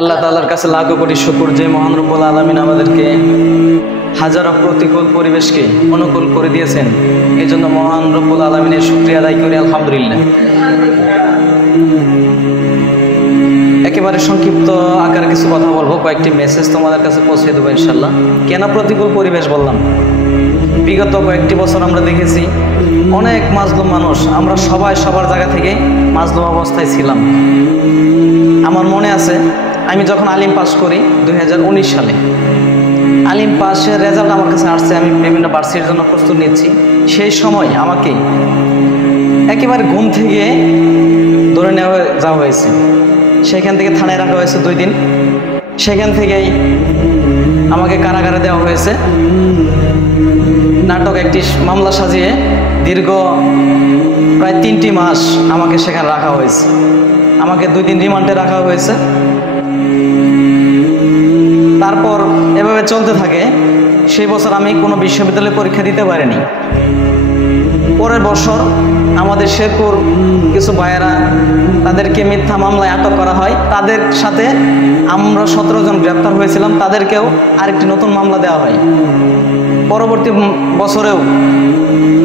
আল্লাহ তাআলার কাছে লাখো কোটি শুকর যে মহান রব্বুল আলামিন আমাদেরকে হাজারো প্রতিকূল পরিবেশকে অনুকূল করে দিয়েছেন। এই জন্য মহান রব্বুল আলামিনের শুকরিয়া আদায় করি আলহামদুলিল্লাহ। একেবারে সংক্ষিপ্ত আকারে কিছু কথা বলবো, কয়েকটি মেসেজ তোমাদের কাছে পৌঁছে দেবো ইনশাল্লাহ। কেন প্রতিকূল পরিবেশ বললাম? বিগত কয়েকটি বছর আমরা দেখেছি অনেক মাজলুম মানুষ, আমরা সবাই সবার জায়গা থেকে মাজলুম অবস্থায় ছিলাম। আমার মনে আছে আমি যখন আলিম পাস করি 2019 সালে, আলিম পাসের রেজাল্ট আমার কাছে আসছে, আমি বিভিন্ন ভার্সিটির জন্য প্রস্তুত নিচ্ছি। সেই সময় আমাকে একেবারে ঘুম থেকে ধরে নেওয়া যাওয়া হয়েছে, সেখান থেকে থানায় রাখা হয়েছে 2 দিন, সেখান থেকেই আমাকে কারাগারে দেওয়া হয়েছে। নাটক একটি মামলা সাজিয়ে দীর্ঘ প্রায় 3টি মাস আমাকে সেখানে রাখা হয়েছে। আমাকে 2 দিন রিমান্ডে রাখা হয়েছে। তারপর এভাবে চলতে থাকে। সেই বছর আমি কোনো বিশ্ববিদ্যালয়ে পরীক্ষা দিতে পারিনি। পরের বছর আমাদের শেরপুর কিছু ভাইয়েরা, তাদেরকে মিথ্যা মামলায় আটক করা হয়। তাদের সাথে আমরা 17 জন গ্রেপ্তার হয়েছিলাম, তাদেরকেও আরেকটি নতুন মামলা দেওয়া হয়। পরবর্তী বছরেও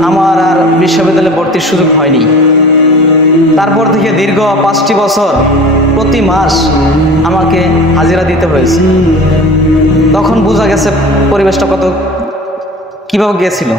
আমার আর বিশ্ববিদ্যালয়ে ভর্তির সুযোগ হয়নি। তারপর থেকে দীর্ঘ 5টি বছর প্রতি মাস আমাকে হাজিরা দিতে হয়েছে। তখন বোঝা গেছে পরিবেশটা কীভাবে গিয়েছিল।